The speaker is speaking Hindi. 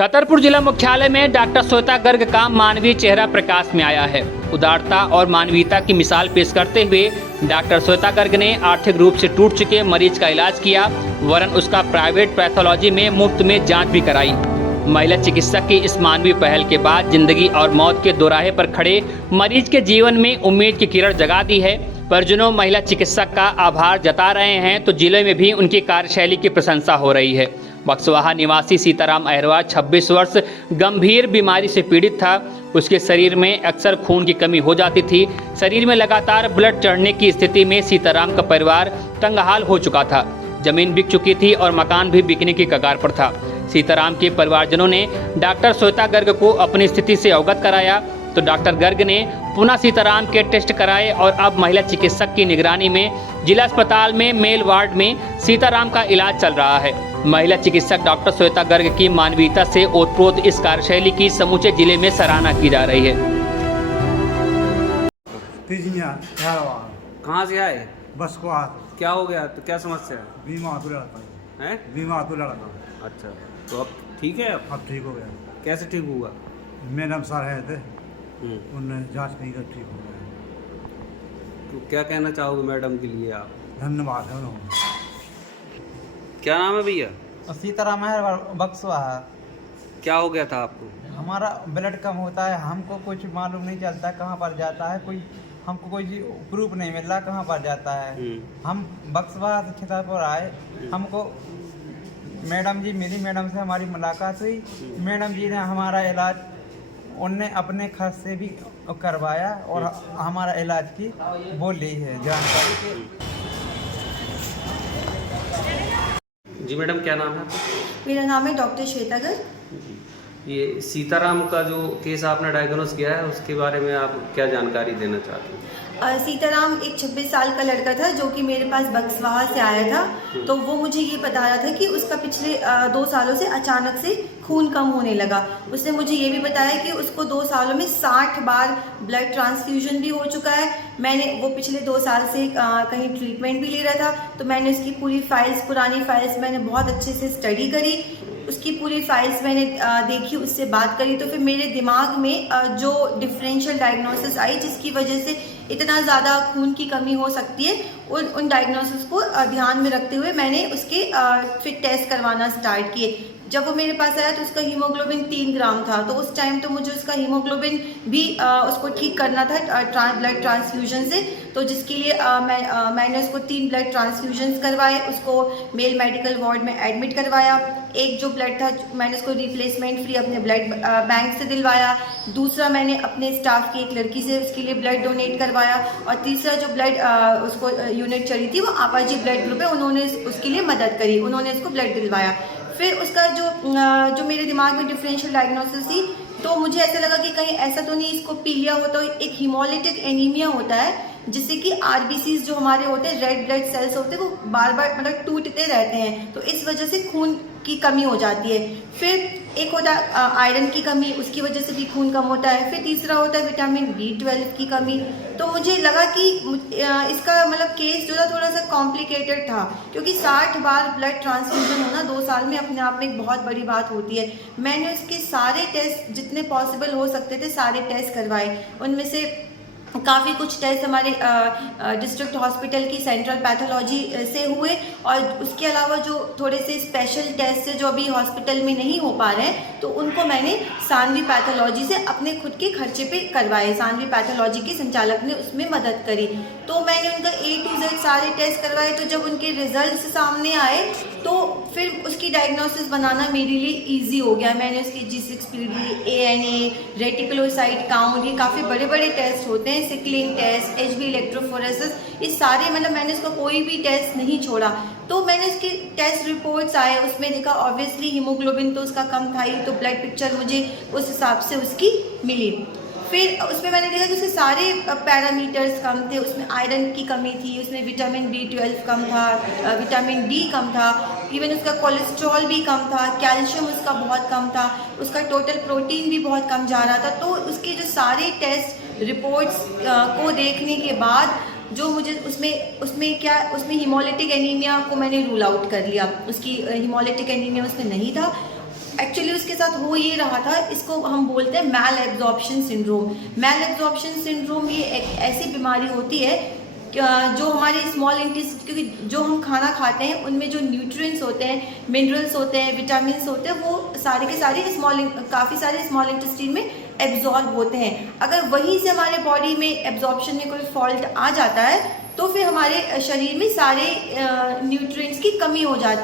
छतरपुर जिला मुख्यालय में डॉक्टर श्वेता गर्ग का मानवीय चेहरा प्रकाश में आया है। उदारता और मानवीयता की मिसाल पेश करते हुए डॉक्टर श्वेता गर्ग ने आर्थिक रूप से टूट चुके मरीज का इलाज किया, वरन उसका प्राइवेट पैथोलॉजी में मुफ्त में जांच भी कराई। महिला चिकित्सक की इस मानवीय पहल के बाद जिंदगी और मौत के दोराहे पर खड़े मरीज के जीवन में उम्मीद की किरण जगा दी है। परिजनों महिला चिकित्सक का आभार जता रहे हैं तो जिले में भी उनकी कार्यशैली की प्रशंसा हो रही है। बक्सवाहा निवासी सीताराम अहरवाल 26 वर्ष गंभीर बीमारी से पीड़ित था। उसके शरीर में अक्सर खून की कमी हो जाती थी। शरीर में लगातार ब्लड चढ़ने की स्थिति में सीताराम का परिवार तंगहाल हो चुका था। जमीन बिक चुकी थी और मकान भी बिकने की कगार पर था। सीताराम के परिवारजनों ने डॉक्टर श्वेता गर्ग को अपनी स्थिति से अवगत कराया तो डॉक्टर गर्ग ने पुनः सीताराम के टेस्ट कराए और अब महिला चिकित्सक की निगरानी में जिला अस्पताल में मेल वार्ड में सीताराम का इलाज चल रहा है। महिला चिकित्सक डॉक्टर श्वेता गर्ग की मानवीयता से ओतप्रोत इस कार्यशैली की समूचे जिले में सराहना की जा रही है। कहाँ से आए? बस को आ क्या हो गया? तो क्या समस्या है? बीमा तो लड़का हैं? बीमा तो लड़का अच्छा, तो अब ठीक है? अब ठीक हो गया। कैसे ठीक हुआ? मैडम सर है थे, उन्होंने जांच नहीं कर, ठीक हो गया। तो क्या कहना चाहोगे मैडम के लिए आप? धन्यवाद है उन्होंने। क्या नाम है भैया? सीताराम है बक्सवाहा। क्या हो गया था आपको? हमारा ब्लड कम होता है, हमको कुछ मालूम नहीं चलता कहाँ पर जाता है, कोई हमको कोई प्रूफ नहीं मिल रहा कहाँ पर जाता है। हम बक्सवाहा से छतरपुर आए, हमको मैडम जी मिली, मैडम से हमारी मुलाकात हुई। मैडम जी ने हमारा इलाज उनने अपने खर्च से भी करवाया और हमारा इलाज की बोल ली है जानकारी के। जी मैडम, क्या नाम है? मेरा नाम है डॉक्टर श्वेता गर्ग। ये सीताराम का जो केस आपने डायग्नोस किया है उसके बारे में आप क्या जानकारी देना चाहते हैं? सीताराम एक 26 साल का लड़का था जो कि मेरे पास बक्सवाहा से आया था। तो वो मुझे ये बता रहा था कि उसका पिछले 2 सालों से अचानक से खून कम होने लगा। उसने मुझे ये भी बताया कि उसको 2 सालों में 60 बार ब्लड ट्रांसफ्यूजन भी हो चुका है। वो पिछले 2 साल से कहीं ट्रीटमेंट भी ले रहा था। तो मैंने उसकी पूरी फाइल्स, पुरानी फाइल्स मैंने बहुत अच्छे से स्टडी करी। उसकी पूरी फाइल्स मैंने देखी, उससे बात करी। तो फिर मेरे दिमाग में जो डिफरेंशियल डायग्नोसिस आई जिसकी वजह से इतना ज़्यादा खून की कमी हो सकती है, उन डायग्नोसिस को ध्यान में रखते हुए मैंने उसके फिर टेस्ट करवाना स्टार्ट किए। जब वो मेरे पास आया तो उसका हीमोग्लोबिन 3 ग्राम था। तो उस टाइम तो मुझे उसका हीमोग्लोबिन भी उसको ठीक करना था ब्लड ट्रांसफ्यूजन से। तो जिसके लिए मैंने उसको 3 ब्लड ट्रांसफ्यूजन्स करवाए, उसको मेल मेडिकल वार्ड में एडमिट करवाया। एक जो ब्लड था मैंने उसको रिप्लेसमेंट फ्री अपने ब्लड बैंक से दिलवाया। दूसरा मैंने अपने स्टाफ की एक लड़की से उसके लिए ब्लड डोनेट करवाया। और तीसरा जो ब्लड उसको यूनिट चाहिए थी वो आपाजी ब्लड ग्रुप है, उन्होंने उसके लिए मदद करी, उन्होंने उसको ब्लड दिलवाया। फिर उसका जो मेरे दिमाग में डिफरेंशियल डायग्नोसिस थी, तो मुझे ऐसा लगा कि कहीं ऐसा तो नहीं इसको पीलिया होता, एक हीमोलिटिक एनीमिया होता है जिससे कि आरबीसीज जो हमारे होते हैं, रेड ब्लड सेल्स होते हैं, वो बार बार मतलब टूटते रहते हैं। तो इस वजह से खून की कमी हो जाती है। फिर एक होता है आयरन की कमी, उसकी वजह से भी खून कम होता है। फिर तीसरा होता है विटामिन B12 की कमी। तो मुझे लगा कि इसका मतलब केस जो था थोड़ा सा कॉम्प्लिकेटेड था, क्योंकि 60 बार ब्लड ट्रांसफ्यूजन होना 2 साल में अपने आप में एक बहुत बड़ी बात होती है। मैंने उसके सारे टेस्ट जितने पॉसिबल हो सकते थे सारे टेस्ट करवाए। उनमें से काफ़ी कुछ टेस्ट हमारे डिस्ट्रिक्ट हॉस्पिटल की सेंट्रल पैथोलॉजी से हुए, और उसके अलावा जो थोड़े से स्पेशल टेस्ट है जो अभी हॉस्पिटल में नहीं हो पा रहे हैं, तो उनको मैंने सानवी पैथोलॉजी से अपने खुद के खर्चे पे करवाए। सानवी पैथोलॉजी के संचालक ने उसमें मदद करी। तो मैंने उनका A to Z सारे टेस्ट करवाए। तो जब उनके रिजल्ट सामने आए तो फिर उसकी डायग्नोसिस बनाना मेरे लिए ईजी हो गया। मैंने उसकी G6PD, ANA, रेटिकुलोसाइट काउंट, ये काफ़ी बड़े बड़े टेस्ट होते हैं, सिकलिंग टेस्ट, HB इलेक्ट्रोफोरेसिस, ये सारे मतलब मैंने उसका कोई भी टेस्ट नहीं छोड़ा। तो मैंने उसके टेस्ट रिपोर्ट्स आए, उसमें देखा ऑब्वियसली हीमोग्लोबिन तो उसका कम था ही, तो ब्लड पिक्चर मुझे उस हिसाब से उसकी मिली। फिर उसमें मैंने देखा कि उसके सारे पैरामीटर्स कम थे। उसमें आयरन की कमी थी, उसमें विटामिन B12 कम था, विटामिन D कम था, इवन उसका कोलेस्ट्रॉल भी कम था, कैल्शियम उसका बहुत कम था, उसका टोटल प्रोटीन भी बहुत कम जा रहा था। तो उसके जो सारे टेस्ट रिपोर्ट्स को देखने के बाद जो मुझे उसमें हीमोलिटिक एनीमिया को मैंने रूल आउट कर लिया। उसकी हीमोलिटिक एनीमिया उसमें नहीं था। एक्चुअली उसके साथ हो ये रहा था, इसको हम बोलते हैं मैल एब्जॉर्प्शन सिंड्रोम। मैल एब्जॉर्प्शन सिंड्रोम ये एक ऐसी बीमारी होती है जो हमारे स्मॉल इंटेस्टाइन, क्योंकि जो हम खाना खाते हैं उनमें जो न्यूट्रिएंट्स होते हैं, मिनरल्स होते हैं, विटामिन्स होते हैं, वो सारे के सारे काफ़ी सारे स्मॉल इंटेस्टाइन में एब्जॉर्ब होते हैं। अगर वहीं से हमारे बॉडी में एब्जॉर्प्शन में कोई फॉल्ट आ जाता है तो फिर हमारे शरीर में सारे न्यूट्रिएंट्स की कमी हो जाती है।